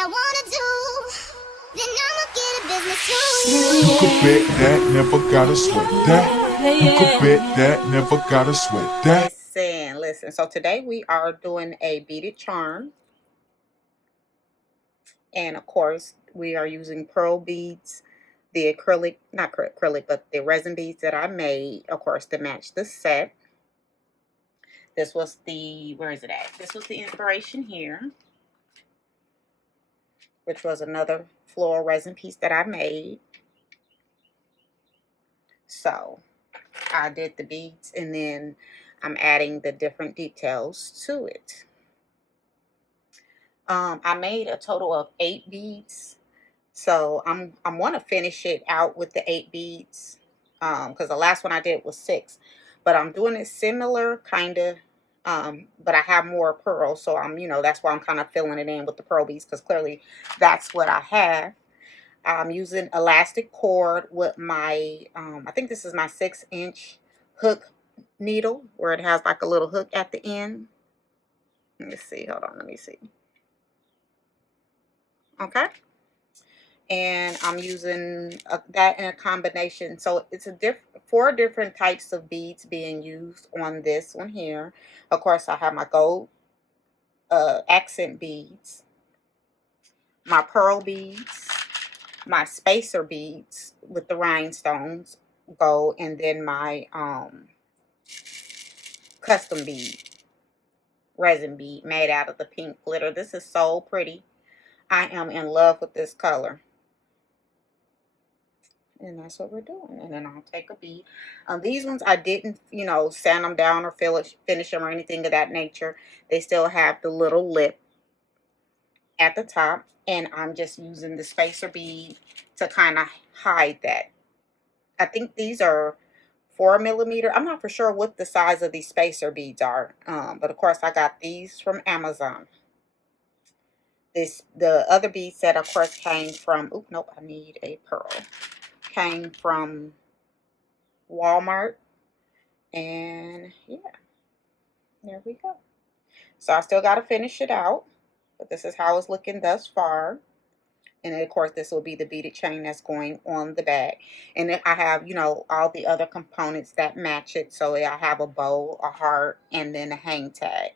I wanna do, then I'ma get a business too. You could bet that, never gotta sweat that. You could bet that, never gotta sweat that. Listen. So today we are doing a beaded charm. And of course, we are using pearl beads, the acrylic, not acrylic, but the resin beads that I made, of course, to match the set. This was the, where is it at? This was the inspiration here, which was another floral resin piece that I made. So I did the beads and then I'm adding the different details to it. I made a total of 8 beads. So I'm want to finish it out with the 8 beads because the last one I did was 6. But I'm doing it similar kind of, but I have more pearls. So that's why I'm kind of filling it in with the pearl beads because clearly that's what I have. I'm using elastic cord with my, I think this is my 6-inch hook needle where it has like a little hook at the end. Let me see. Hold on. Let me see. Okay. And I'm using that in a combination. So it's 4 different types of beads being used on this one here. Of course, I have my gold accent beads, my pearl beads, my spacer beads with the rhinestones gold, and then my custom bead, resin bead made out of the pink glitter. This is so pretty. I am in love with this color. And that's what we're doing. And then I'll take a bead. These ones I didn't, sand them down or finish them or anything of that nature. They still have the little lip at the top. And I'm just using the spacer bead to kind of hide that. I think these are 4mm. I'm not for sure what the size of these spacer beads are. But of course I got these from Amazon. The other bead set, of course, came from, nope, I need a pearl. Came from Walmart. And yeah, there we go. So I still got to finish it out. But this is how it's looking thus far. And then, of course, this will be the beaded chain that's going on the back. And then I have, all the other components that match it. So I have a bow, a heart, and then a hang tag.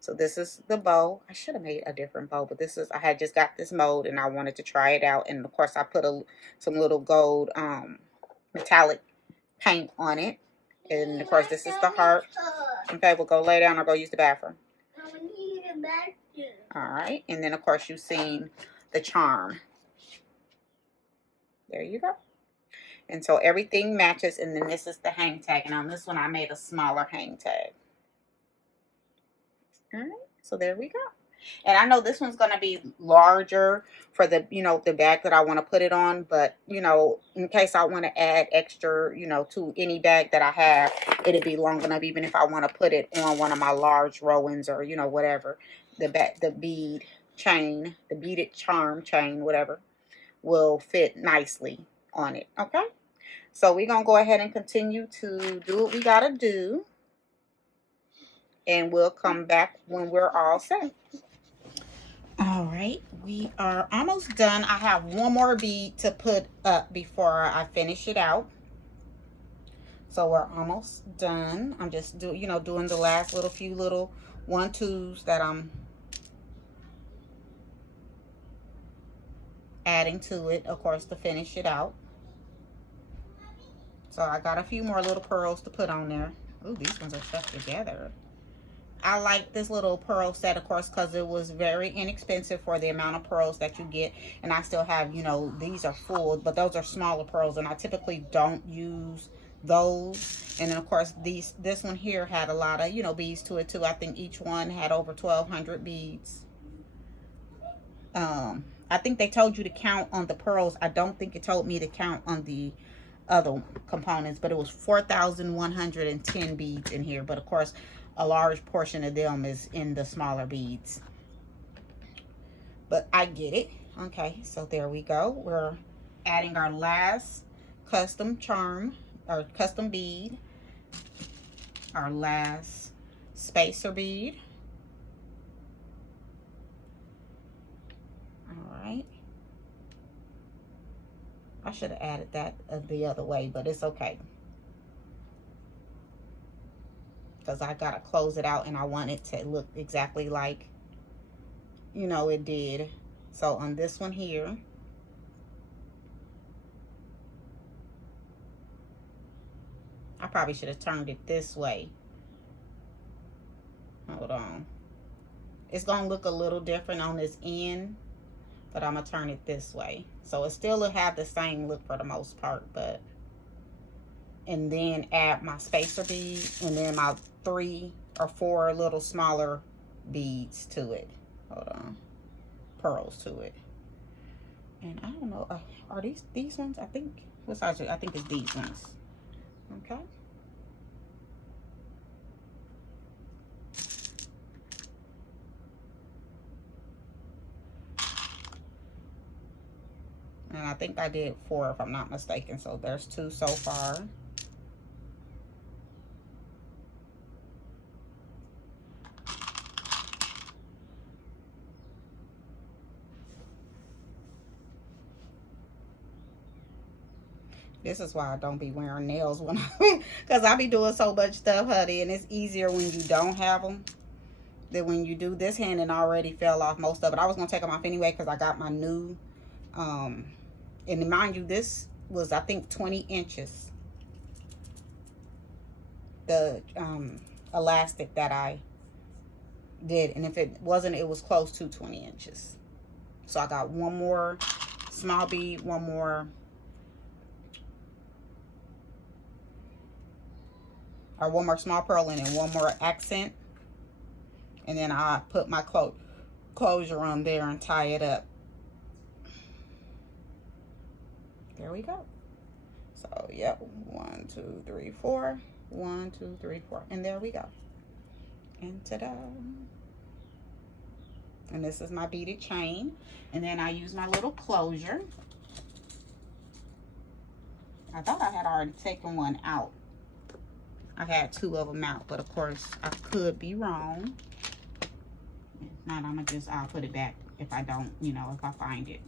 So this is the bow. I should have made a different bow, but I had just got this mold and I wanted to try it out. And of course I put some little gold metallic paint on it. And of course this is the heart. Okay, we'll go lay down or go use the bathroom. Alright, and then of course you've seen the charm. There you go. And so everything matches, and then this is the hang tag. And on this one I made a smaller hang tag. Alright, so there we go. And I know this one's going to be larger for the, the bag that I want to put it on. But, in case I want to add extra, to any bag that I have, it'll be long enough even if I want to put it on one of my large Rowans or, whatever. The bead chain, the beaded charm chain, whatever, will fit nicely on it. Okay? So we're going to go ahead and continue to do what we got to do. And we'll come back when we're all set. All right, we are almost done. I have one more bead to put up before I finish it out. So we're almost done. I'm just doing the last few little 1-2s that I'm adding to it, of course, to finish it out. So I got a few more little pearls to put on there. Ooh, these ones are stuck together. I like this little pearl set, of course, because it was very inexpensive for the amount of pearls that you get. And I still have, these are full, but those are smaller pearls. And I typically don't use those. And then, of course, this one here had a lot of, beads to it, too. I think each one had over 1,200 beads. I think they told you to count on the pearls. I don't think it told me to count on the other components. But it was 4,110 beads in here. But, of course, a large portion of them is in the smaller beads. But I get it. Okay, so there we go. We're adding our last custom charm, or custom bead. Our last spacer bead. All should have added that the other way, but it's okay. Because I got to close it out and I want it to look exactly like, you know, it did. So on this one here, I probably should have turned it this way. Hold on. It's going to look a little different on this end, but I'm going to turn it this way. So it still will have the same look for the most part, but... And then add my spacer bead and then my 3 or 4 little smaller beads to it. Hold on. Pearls to it. And I don't know, are these ones? I think, what size? I think it's these ones. Okay. And I think I did 4 if I'm not mistaken. So there's 2 so far. This is why I don't be wearing nails when because I be doing so much stuff, honey, and it's easier when you don't have them than when you do. This hand and already fell off most of it. I was gonna take them off anyway because I got my new and mind you, this was I think 20 inches, the elastic that I did, and if it wasn't, it was close to 20 inches. So I got one more small bead, one more small pearl in, and one more accent, and then I put my closure on there and tie it up. There we go. So yep, 1 2 3 4, 1 2 3 4, and there we go. And ta-da! And this is my beaded chain, and then I use my little closure. I thought I had already taken one out. I had 2 of them out, but of course I could be wrong. If not, I'll put it back if I don't, you know, if I find it.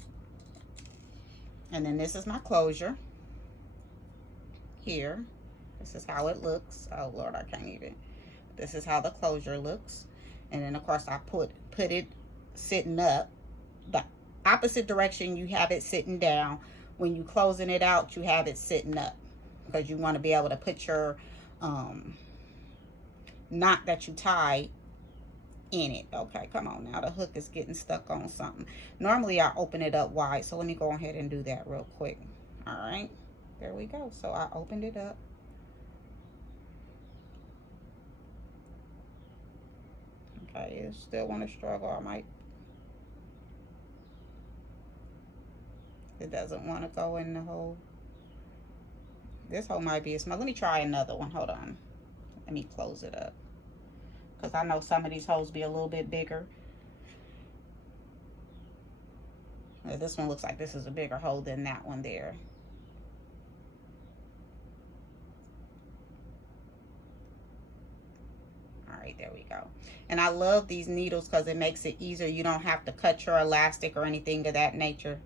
And then this is my closure here. This is how it looks. Oh Lord, I can't even. This is how the closure looks. And then of course I put it sitting up. The opposite direction, you have it sitting down. When you closing it out, you have it sitting up, because you want to be able to put your knot that you tie in it. Okay, come on now, the hook is getting stuck on something. Normally I open it up wide, so let me go ahead and do that real quick. All right, there we go. So I opened it up. Okay, you still want to struggle. I might, it doesn't want to go in the hole. This hole might be a small. Let me try another one. Hold on. Let me close it up, because I know some of these holes be a little bit bigger. This one looks like this is a bigger hole than that one there. All right, there we go. And I love these needles because it makes it easier. You don't have to cut your elastic or anything of that nature.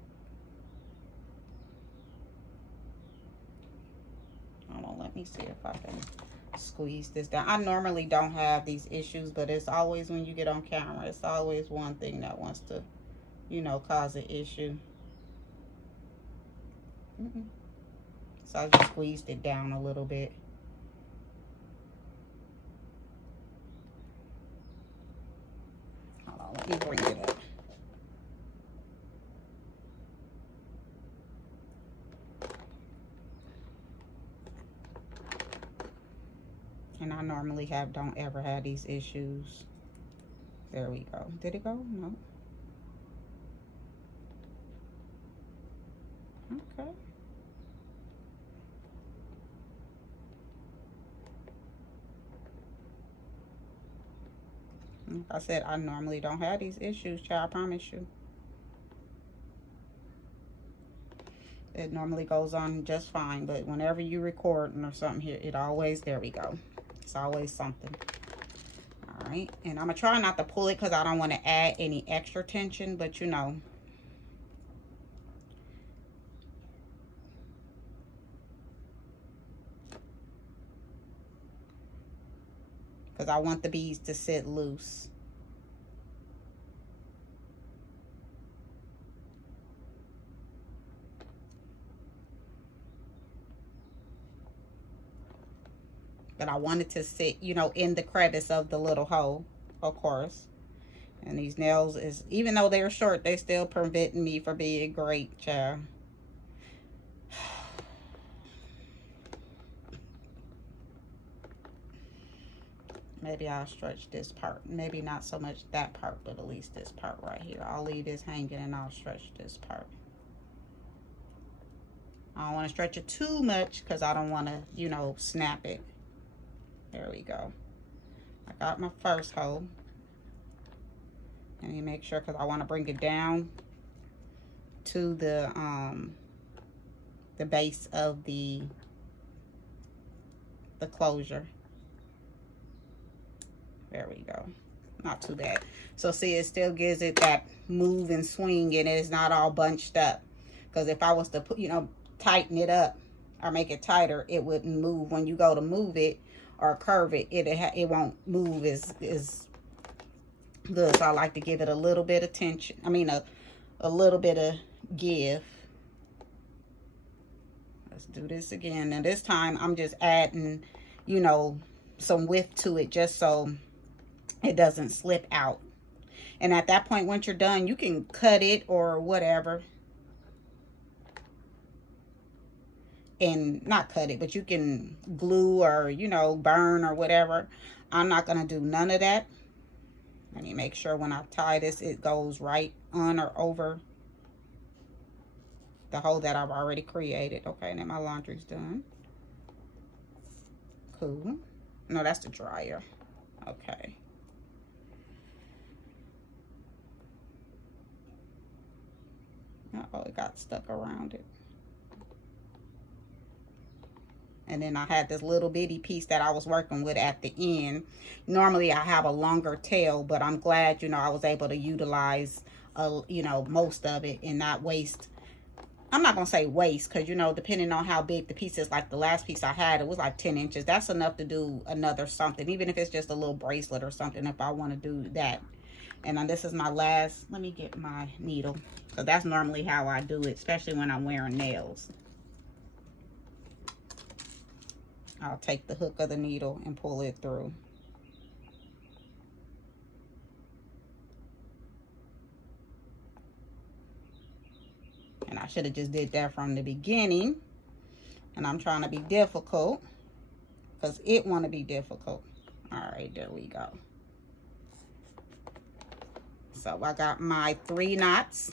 Hold on, let me see if I can squeeze this down. I normally don't have these issues, but it's always when you get on camera, it's always one thing that wants to, you know, cause an issue. So I just squeezed it down a little bit. Hold on, let me bring it up. And I normally don't ever have these issues. There we go. Did it go? No. Okay. Like I said, I normally don't have these issues, child, I promise you. It normally goes on just fine, but whenever you recording or something here, it always, there we go. It's always something. All right, and I'm gonna try not to pull it because I don't want to add any extra tension, but you know, because I want the beads to sit loose. But I want it to sit, you know, in the crevice of the little hole, of course. And these nails is, even though they're short, they still preventing me from being great, child. Maybe I'll stretch this part. Maybe not so much that part, but at least this part right here. I'll leave this hanging and I'll stretch this part. I don't want to stretch it too much because I don't want to, you know, snap it. There we go. I got my first hole. And you make sure, because I want to bring it down to the base of the closure. There we go. Not too bad. So see, it still gives it that move and swing, and it's not all bunched up. Because if I was to put, you know, tighten it up or make it tighter, it wouldn't move. When you go to move it or curve it, it won't move as good. So I like to give it a little bit of tension. I mean, a little bit of give. Let's do this again. And this time I'm just adding, you know, some width to it just so it doesn't slip out. And at that point, once you're done, you can cut it or whatever. And not cut it, but you can glue or, you know, burn or whatever. I'm not going to do none of that. Let me make sure when I tie this, it goes right on or over the hole that I've already created. Okay, now my laundry's done. Cool. No, that's the dryer. Okay. Uh-oh, it got stuck around it. And then I had this little bitty piece that I was working with at the end. Normally I have a longer tail, but I'm glad, you know, I was able to utilize, you know, most of it and not waste. I'm not going to say waste because, you know, depending on how big the piece is, like the last piece I had, it was like 10 inches. That's enough to do another something, even if it's just a little bracelet or something, if I want to do that. And then this is my last, let me get my needle, because that's normally how I do it, especially when I'm wearing nails. I'll take the hook of the needle and pull it through. And I should have just did that from the beginning. And I'm trying to be difficult because it want to be difficult. All right, there we go. So I got my 3 knots.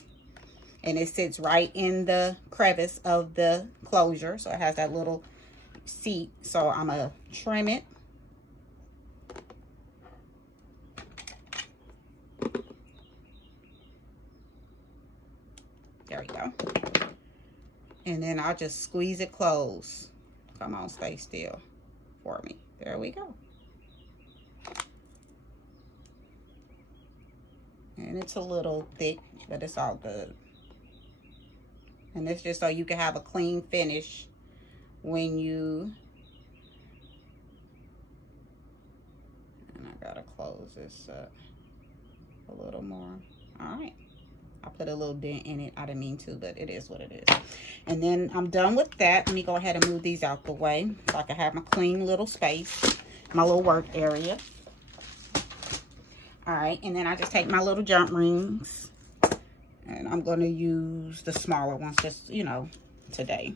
And it sits right in the crevice of the closure. So it has that little seat. So I'm gonna trim it. There we go. And then I'll just squeeze it closed. Come on, stay still for me. There we go. And it's a little thick, but it's all good. And it's just so you can have a clean finish when you, and I gotta close this up a little more. All right, I put a little dent in it. I didn't mean to, but it is what it is. And then I'm done with that. Let me go ahead and move these out the way so I can have my clean little space, my little work area. All right, and then I just take my little jump rings, and I'm gonna use the smaller ones, just, you know, today.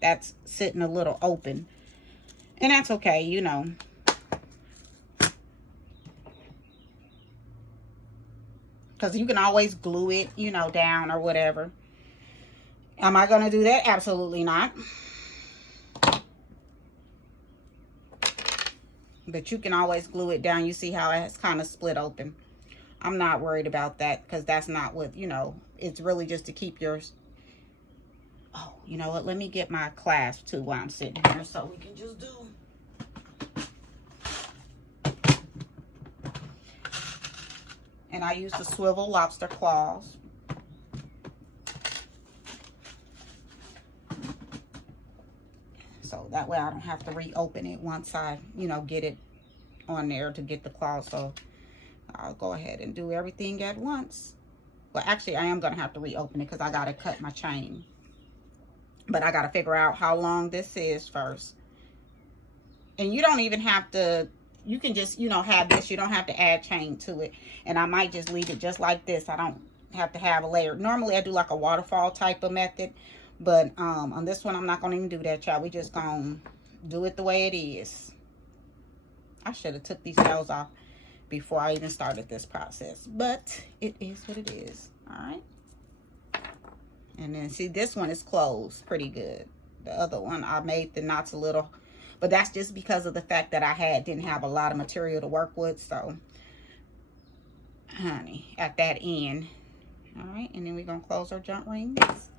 That's sitting a little open, and that's okay, you know. Because you can always glue it, you know, down or whatever. Am I going to do that? Absolutely not. But you can always glue it down. You see how it's kind of split open. I'm not worried about that because that's not what, you know, it's really just to keep yours. Oh, you know what? Let me get my clasp too while I'm sitting here so we can just do. And I use the swivel lobster claws. So that way I don't have to reopen it once I, you know, get it on there to get the cloth, so I'll go ahead and do everything at once. Well, actually, I am going to have to reopen it because I got to cut my chain. But I got to figure out how long this is first. And you don't even have to, you can just, you know, have this. You don't have to add chain to it. And I might just leave it just like this. I don't have to have a layer. Normally, I do like a waterfall type of method. But on this one, I'm not going to even do that, y'all. We just going to do it the way it is. I should have took these nails off before I even started this process. But it is what it is. All right. And then see, this one is closed pretty good. The other one, I made the knots a little, but that's just because of the fact that I didn't have a lot of material to work with. So, honey, at that end. All right, and then we're going to close our jump rings.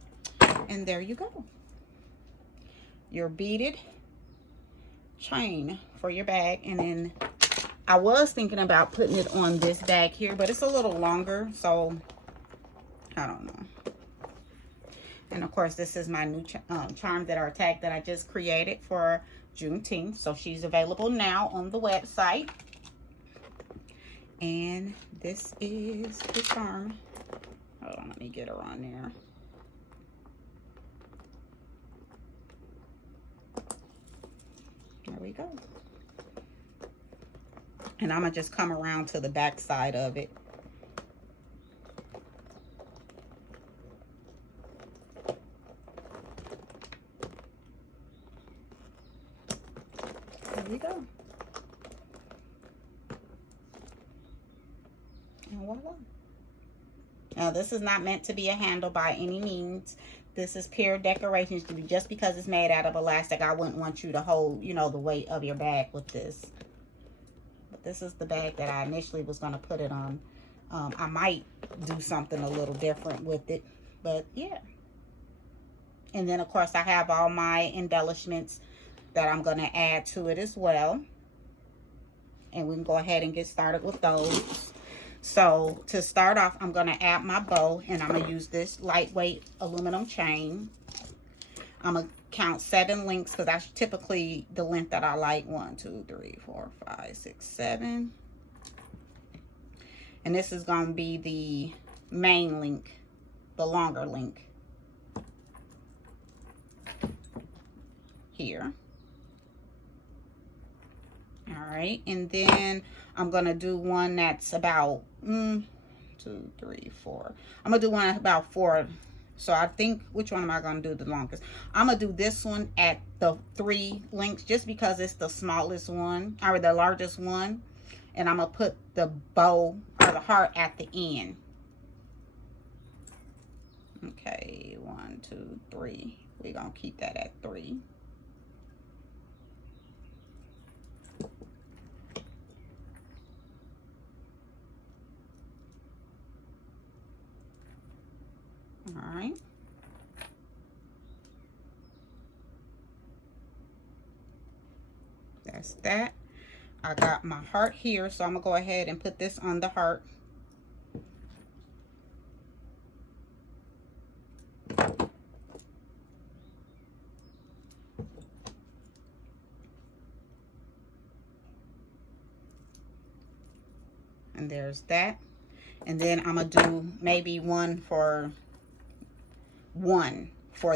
And there you go. Your beaded chain for your bag. And then I was thinking about putting it on this bag here, but it's a little longer, so I don't know. And of course, this is my new charms that are tagged that I just created for Juneteenth. So she's available now on the website. And this is the charm. Hold on, let me get her on there. There we go. And I'm going to just come around to the back side of it. There we go. And voila. Now, this is not meant to be a handle by any means. This is pure decoration. Just because it's made out of elastic, I wouldn't want you to hold, you know, the weight of your bag with this. But this is the bag that I initially was going to put it on. I might do something a little different with it. But, yeah. And then, of course, I have all my embellishments that I'm going to add to it as well. And we can go ahead and get started with those. So to start off, I'm going to add my bow, and I'm going to use this lightweight aluminum chain. I'm going to count 7 links because that's typically the length that I like. 1, 2, 3, 4, 5, 6, 7. And this is going to be the main link, the longer link here. All right, and then I'm gonna do one that's about 2, 3, 4. I'm gonna do one about 4. So I think, which one am I gonna do the longest? I'm gonna do this one at the 3 links just because it's the smallest one, or the largest one. And I'm gonna put the bow or the heart at the end. Okay, 1, 2, 3. We're gonna keep that at 3. All right. That's that. I got my heart here, so I'm gonna go ahead and put this on the heart. And there's that. And then I'm gonna do maybe one for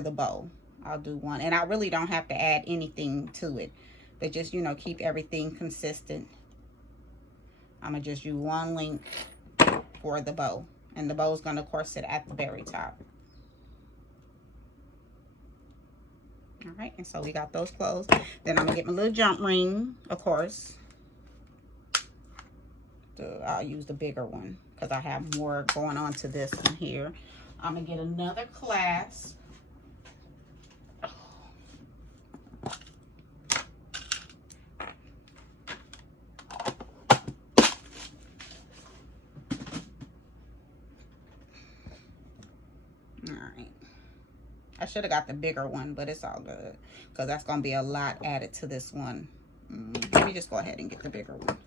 the bow. I'll do one, and I really don't have to add anything to it, but just, you know, keep everything consistent. I'm gonna just use 1 link for the bow, and the bow is gonna, of course, sit at the very top. All right, and so we got those closed. Then I'm gonna get my little jump ring, of course. So I'll use the bigger one because I have more going on to this one here. I'm gonna get another clasp. All right. I should have got the bigger one, but it's all good because that's gonna be a lot added to this one. Let me just go ahead and get the bigger one.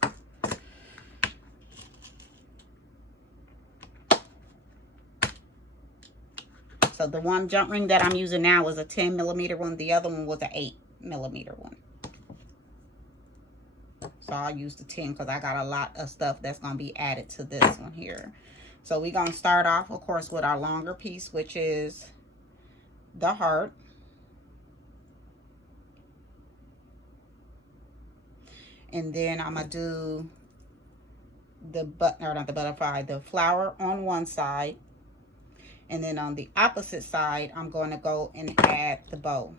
So the one jump ring that I'm using now is a 10mm one. The other one was an 8mm one. So I'll use the 10 because I got a lot of stuff that's going to be added to this one here. So we're going to start off, of course, with our longer piece, which is the heart. And then I'm going to do the the flower on one side. And then on the opposite side, I'm going to go and add the bow.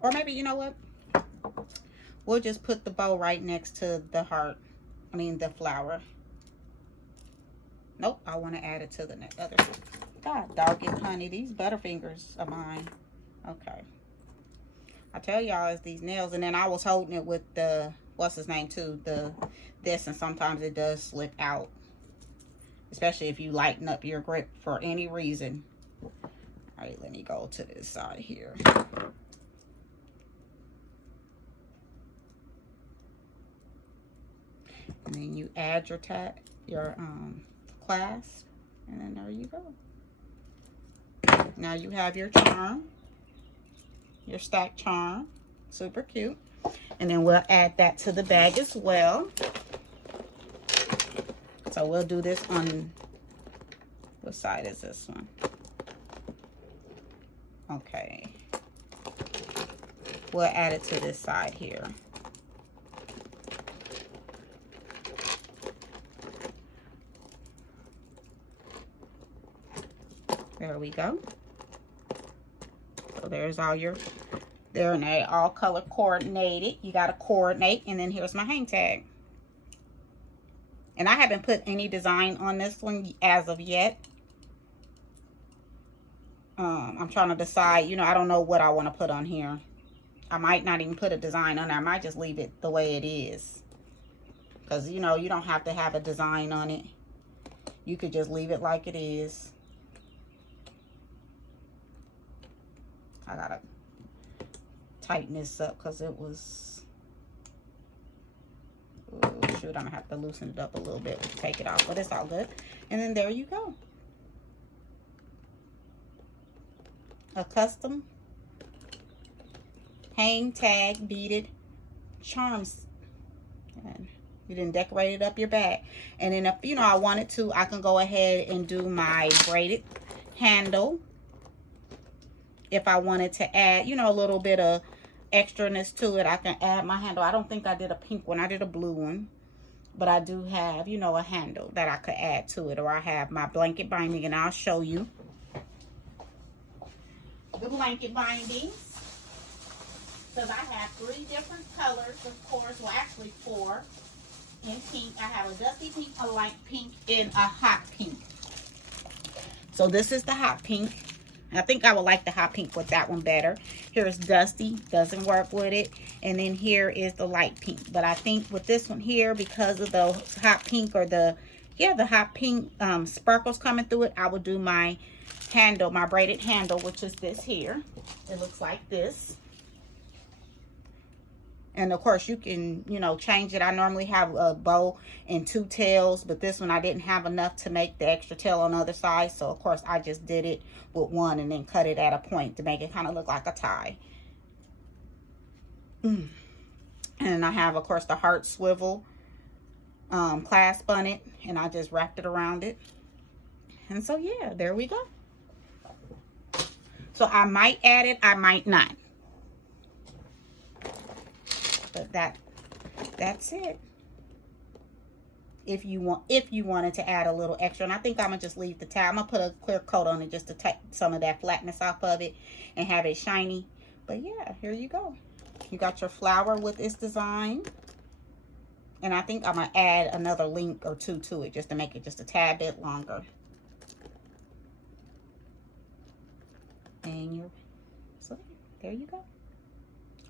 Or maybe, you know what? We'll just put the bow right next to the heart. I mean, the flower. Nope, I want to add it to the other. God, dog it, honey. These Butterfingers are mine. Okay. I tell y'all, it's these nails. And then I was holding it with the, what's his name too? This, and sometimes it does slip out. Especially if you lighten up your grip for any reason. All right, let me go to this side here. And then you add your clasp, and then there you go. Now you have your charm, your stack charm, super cute. And then we'll add that to the bag as well. So we'll do this on, what side is this one? Okay. We'll add it to this side here. There we go. So there's all your, and they all color coordinated. You got to coordinate. And then here's my hang tag. And I haven't put any design on this one as of yet. I'm trying to decide, you know, I don't know what I want to put on here. I might not even put a design on there. I might just leave it the way it is. Because, you know, you don't have to have a design on it. You could just leave it like it is. I gotta tighten this up because it was, oh shoot, I'm gonna have to loosen it up a little bit to take it off, but it's all good. And then there you go. A custom hang tag beaded charms. And you didn't decorate it up your bag. And then if, you know, I wanted to, I can go ahead and do my braided handle. If I wanted to add, you know, a little bit of extraness to it, I can add my handle. I don't think I did a pink one. I did a blue one. But I do have, you know, a handle that I could add to it. Or I have my blanket binding, and I'll show you the blanket bindings. Because I have 3 different colors, of course. Well, actually 4 in pink. I have a dusty pink, a light pink, and a hot pink. So this is the hot pink. I think I would like the hot pink with that one better. Here's dusty, doesn't work with it. And then here is the light pink. But I think with this one here, because of the hot pink or the hot pink sparkles coming through it, I will do my handle, my braided handle, which is this here. It looks like this. And of course you can, you know, change it. I normally have a bow and 2 tails, but this one I didn't have enough to make the extra tail on the other side. So of course I just did it with 1 and then cut it at a point to make it kind of look like a tie. And I have, of course, the heart swivel clasp on it, and I just wrapped it around it. And so yeah, there we go. So I might add it, I might not. But that's it. If you wanted to add a little extra, and I think I'm gonna just leave the tag. I'm gonna put a clear coat on it just to take some of that flatness off of it and have it shiny. But yeah, here you go. You got your flower with its design, and I think I'm gonna add another link or 2 to it just to make it just a tad bit longer. And so there you go.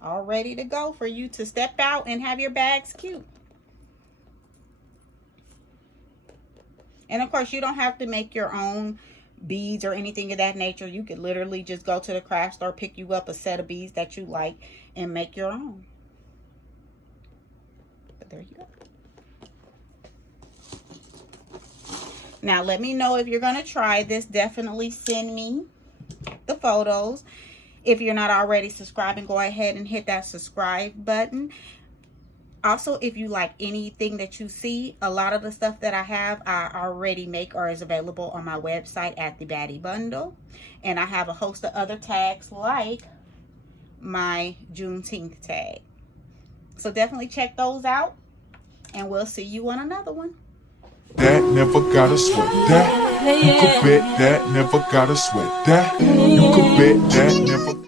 All ready to go for you to step out and have your bags cute. And of course, you don't have to make your own beads or anything of that nature. You could literally just go to the craft store, pick you up a set of beads that you like, and make your own. But there you go. Now, let me know if you're going to try this. Definitely send me the photos. If you're not already subscribing, go ahead and hit that subscribe button. Also, if you like anything that you see, a lot of the stuff that I have, I already make or is available on my website at the Baddie bundle. And I have a host of other tags like my Juneteenth tag. So definitely check those out, and we'll see you on another one. That never gotta sweat that. You could bet that never gotta sweat that. You could bet that never.